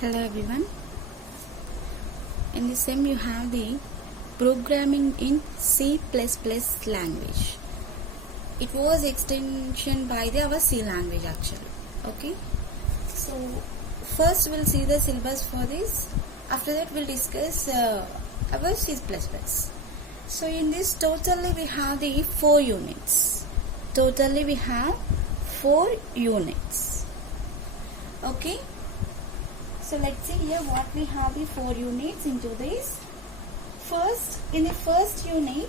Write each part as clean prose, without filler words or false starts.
Hello everyone. In this sim you have the programming in C++ language. It was extension by our C language actually. Okay. So first we'll see the syllabus for this. After that we'll discuss our C++. So in this totally we have the 4 units. Totally we have 4 units. Okay. So let's see here what we have the 4 units into this. First, in the first unit,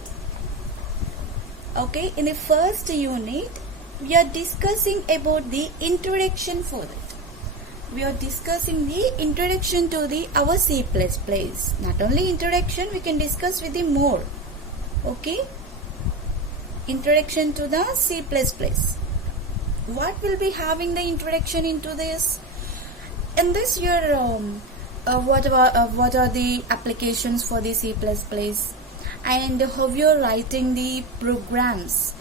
we are discussing about the introduction for it. We are discussing the introduction to our C++. Not only introduction, we can discuss with the more. Okay? Introduction to the C++. What will be having the introduction into this? In this year, what are the applications for the C++ and how you are writing the programs.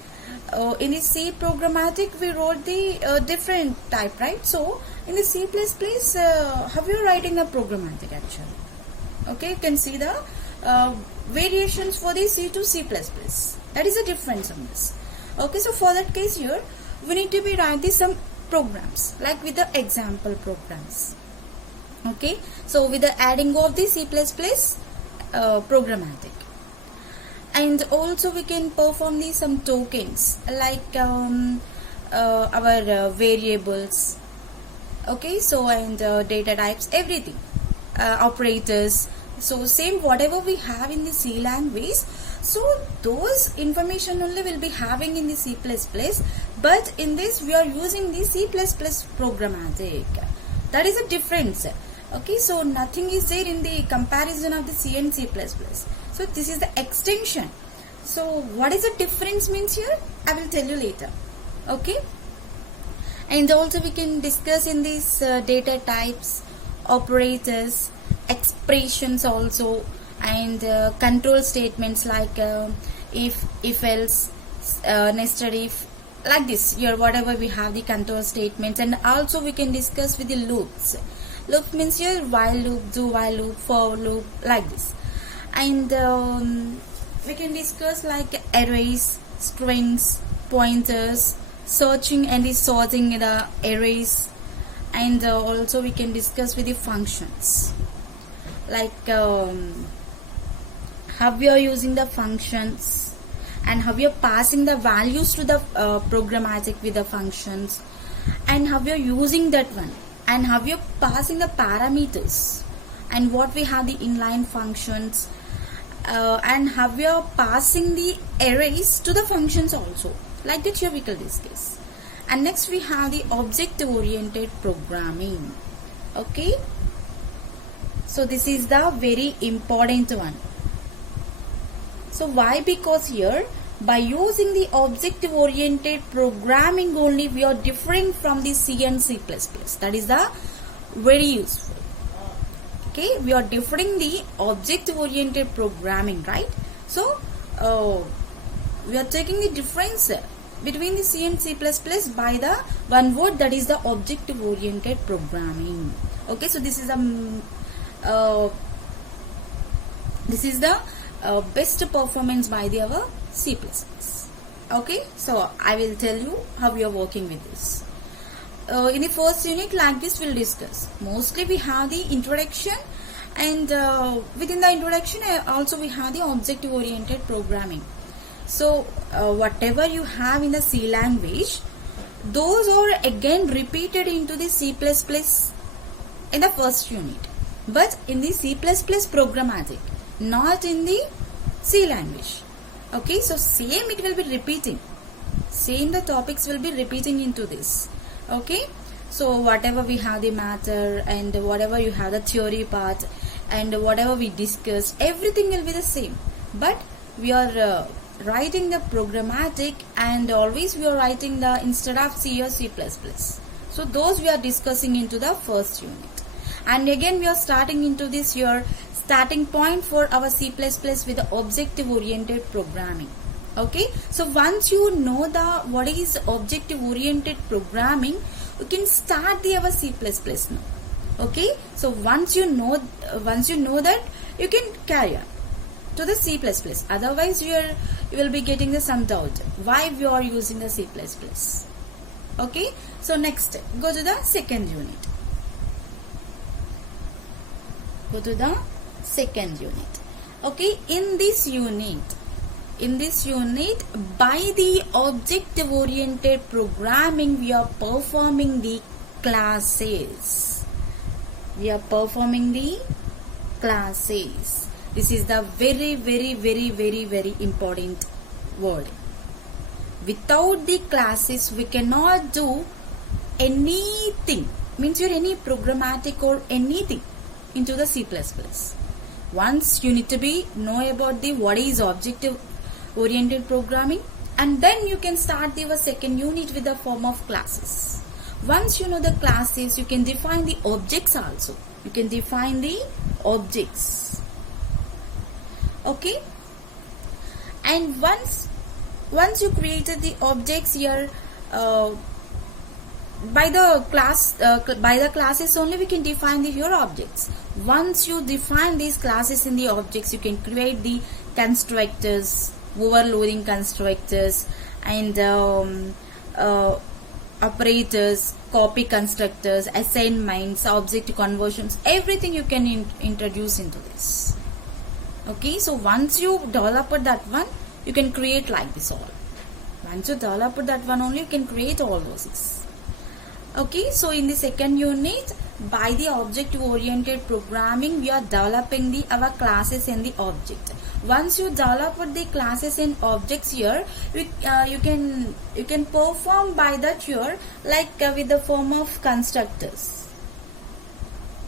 In the C programmatic we wrote the different type, right? So in the C++, how you are writing a programmatic actually. Okay, you can see the variations for the C to C++. That is a difference on this. Okay, so for that case here, we need to be writing some programs like with the example programs. Okay, so with the adding of the C++ programmatic, and also we can perform some tokens like our variables. Okay, so and data types, everything, operators. So same whatever we have in the C language, so those information only will be having in the C++, but in this we are using the C++ programmatic. That is a difference. Okay, so nothing is there in the comparison of the C and C++. So this is the extension. So what is the difference means here? I will tell you later. Okay, and also we can discuss in these data types, operators, expressions also, and control statements like if else, nested if, like this here whatever we have the control statements. And also we can discuss with the loops. Loop means here while loop, do while loop, for loop, like this. And we can discuss like arrays, strings, pointers, searching and the sorting the arrays. And also we can discuss with the functions like how we are using the functions and how we are passing the values to the programmatic with the functions, and how we are using that one, and how we are passing the parameters, and what we have the inline functions, and how we are passing the arrays to the functions also, like that here we can discuss. And next we have the object oriented programming. Okay, so this is the very important one. So why? Because here by using the object oriented programming only we are differing from the C and C++. That is the very useful. Okay, we are differing the object oriented programming, right? So we are taking the difference between the C and C++ by the one word, that is the object oriented programming. Okay, so this is the best performance by our C++. Okay, so I will tell you how we are working with this. In the first unit, like this we'll discuss. Mostly we have the introduction, and within the introduction also we have the object oriented programming. So whatever you have in the C language, those are again repeated into the C++ in the first unit, but in the C++ programmatic, not in the C language. Okay, so same it will be repeating, same the topics will be repeating into this. Okay, so whatever we have the matter, and whatever you have the theory part, and whatever we discuss, everything will be the same, but we are writing the programmatic, and always we are writing the instead of C or C++. So those we are discussing into the first unit. And again we are starting into this your starting point for our C++ with the objective oriented programming. Okay, so once you know what is objective oriented programming, you can start our C++ now. Okay, so once you know that, you can carry on to the C++. Otherwise you will be getting the some doubt why we are using the C++. Okay, so next go to the second unit. Go to the second unit. Okay, in this unit, by the object oriented programming, we are performing the classes. This is the very important word. Without the classes, we cannot do anything. Means any programmatic or anything into the C++. Once you need to know about what is object oriented programming, and then you can start your second unit with the form of classes. Once you know the classes, you can define the objects also. You can define the objects. Okay, and once you created the objects here, by the classes only we can define the here objects. Once you define these classes in the objects, you can create the constructors, overloading constructors, and operators, copy constructors, assignments, object conversions, everything you can introduce into this. Okay, so once you develop that one, you can create like this all. Once you develop that one only, you can create all those things. Okay, so in the second unit, by the object oriented programming, we are developing our classes and the object. Once you develop the classes and objects here, you can perform by that here, like with the form of constructors.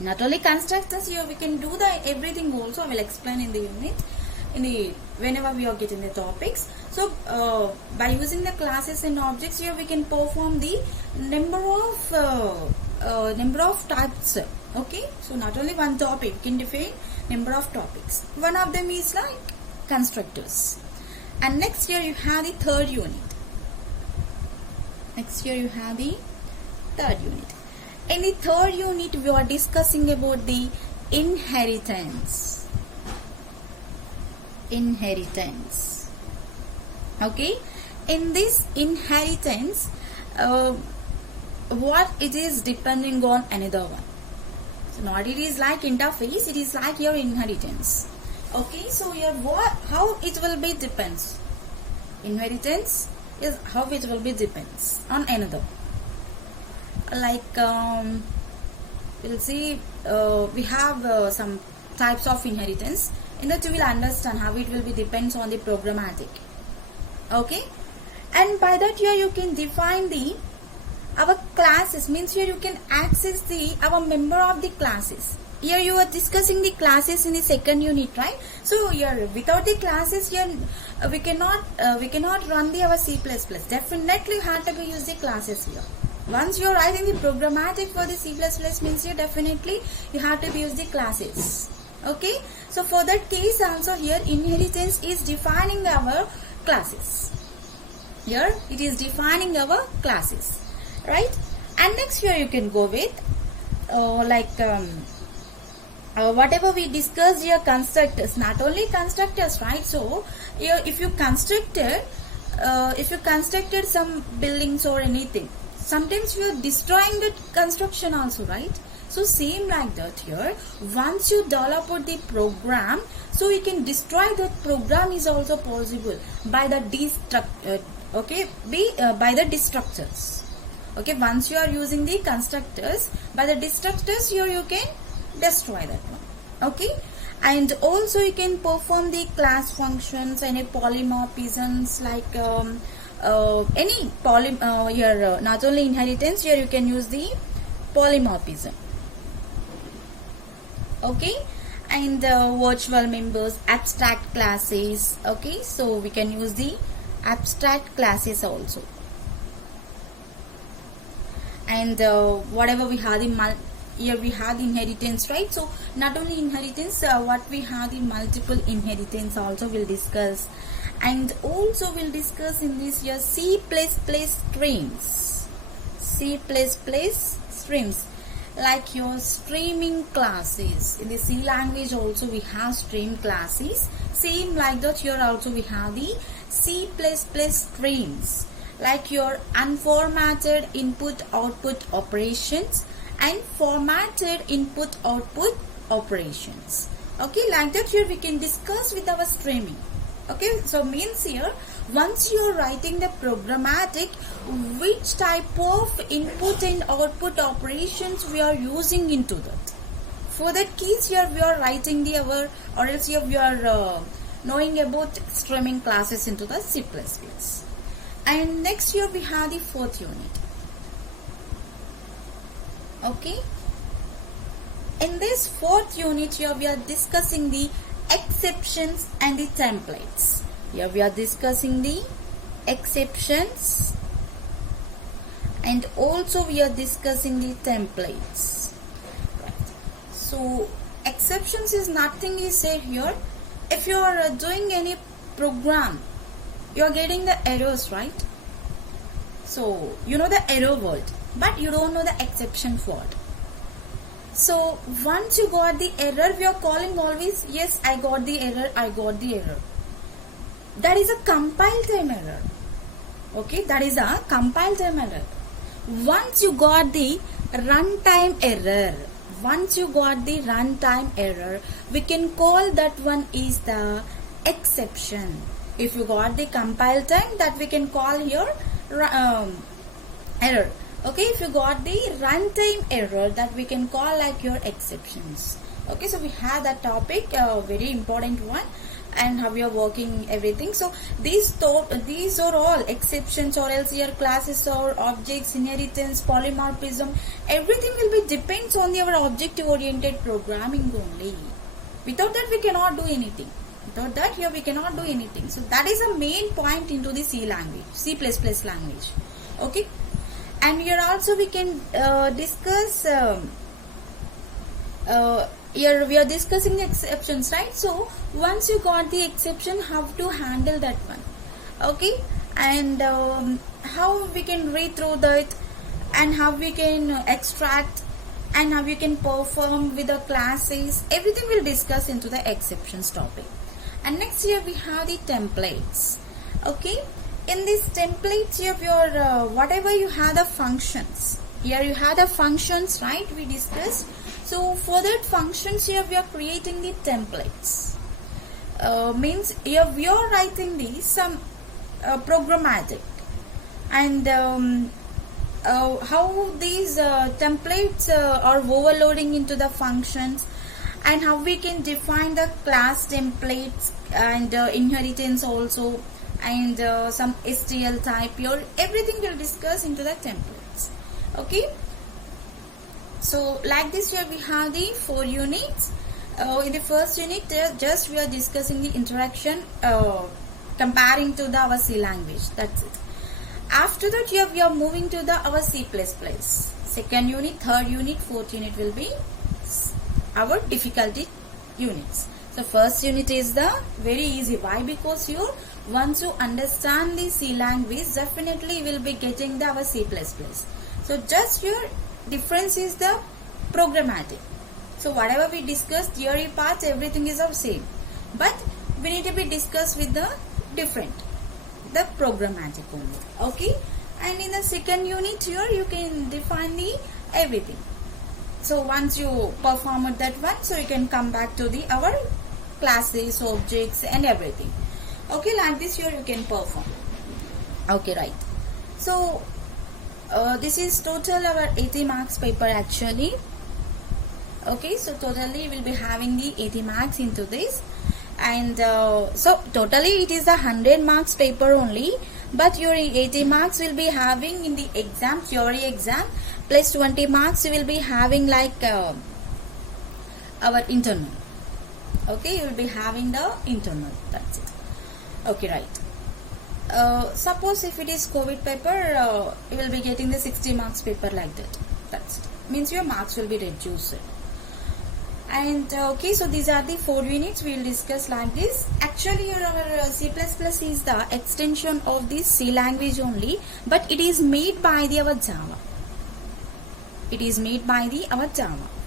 Not only constructors here, we can do the everything also. I will explain in the unit, whenever we are getting the topics. So by using the classes and objects here, we can perform the number of types. Okay, so not only one topic, you can define number of topics. One of them is like constructors. And next here you have the third unit. In the third unit, we are discussing about the inheritance. Okay, in this inheritance, what it is depending on another one. So not it is like interface, it is like your inheritance. Okay, so here how it will be depends. Inheritance is how it will be depends on another. Like we'll see, we have some types of inheritance. In that you will understand how it will be depends on the programmatic. Okay, and by that here you can define our classes. Means here you can access our member of the classes. Here you are discussing the classes in the second unit, right? So here without the classes here we cannot run our C++. Definitely you have to use the classes here. Once you are writing the programmatic for the C++, means here definitely you have to use the classes. Okay, so for that case also here inheritance is defining our classes. Here it is defining our classes, right? And next here you can go with whatever we discussed here, constructors. Not only constructors, right? So here if you constructed some buildings or anything, sometimes you are destroying that construction also, right? So same like that here, once you develop the program, so you can destroy that program is also possible by the by the destructors. Okay, once you are using the constructors, by the destructors here you can destroy that one. Okay, and also you can perform the class functions and polymorphisms, like here not only inheritance, here you can use the polymorphism. Okay, and virtual members, abstract classes. Okay, so we can use the abstract classes also. And whatever we have in here we have inheritance, right? So not only inheritance, what we have the multiple inheritance also we'll discuss. And also we'll discuss in this year C++ streams. like your streaming classes. In the C language also we have stream classes. Same like that here also we have the C++ streams, like your unformatted input output operations and formatted input output operations. Okay, like that here we can discuss with our streaming. Okay, so means here once you are writing the programmatic, which type of input and output operations we are using into that. For that case here we are writing the our, or else here we are knowing about streaming classes into the C++. And next here we have the fourth unit. Okay, in this fourth unit here we are discussing the exceptions and the templates. Here we are discussing the exceptions and also we are discussing the templates. Right. So exceptions is nothing is said here. If you are doing any program, you are getting the errors, right? So you know the error word, but you don't know the exception word. So once you got the error, we are calling always, yes, I got the error, I got the error. That is a compile time error. Okay, that is a compile time error. Once you got the runtime error, we can call that one is the exception. If you got the compile time, that we can call here error. Okay, if you got the runtime error, that we can call like your exceptions. Okay, so we have that topic, very important one, and how we are working everything. So these are all exceptions, or else your classes or objects, inheritance, polymorphism, everything will be depends on our objective oriented programming only. Without that we cannot do anything. Without that here we cannot do anything. So that is a main point into the C language, C++ language. Okay. And here also we can discuss, here we are discussing the exceptions, right? So once you got the exception, how to handle that one. Okay, and how we can read through that, and how we can extract, and how you can perform with the classes, everything we'll discuss into the exceptions topic. And next here we have the templates. Okay, in this templates here your whatever you have the functions, here you have the functions, right? We discussed. So for that functions here we are creating the templates. Means here we are writing these some programmatic, and how these templates are overloading into the functions, and how we can define the class templates and inheritance also, and some STL type here, everything we'll discuss into the templates. Okay, so like this here we have the 4 units. In the first unit just we are discussing the interaction, comparing to the our C language, that's it. After that here we are moving to the our C++. Second unit, third unit, fourth unit will be our difficulty units. So first unit is the very easy. Why? Because you once you understand the C language, definitely you will be getting the our C++. So just your difference is the programmatic. So whatever we discussed, theory parts, everything is the same, but we need to be discussed with the different, the programmatic only. Okay, and in the second unit here you can define the everything. So once you perform that one, so you can come back to the our classes, objects and everything. Okay, like this here you can perform. Okay, right. So this is total our 80 marks paper actually. Okay, so totally we will be having the 80 marks into this, and so totally it is a 100 marks paper only, but your 80 marks will be having in the exam, theory exam, plus 20 marks you will be having like our internal. Okay, you will be having the internal, that's it. Okay, right. Suppose if it is COVID paper, you will be getting the 60 marks paper like that. That's it. Means your marks will be reduced. And okay, so these are the 4 units we will discuss like this. Actually our C++ is the extension of this C language only, but it is made by the our Java. It is made by the our Java.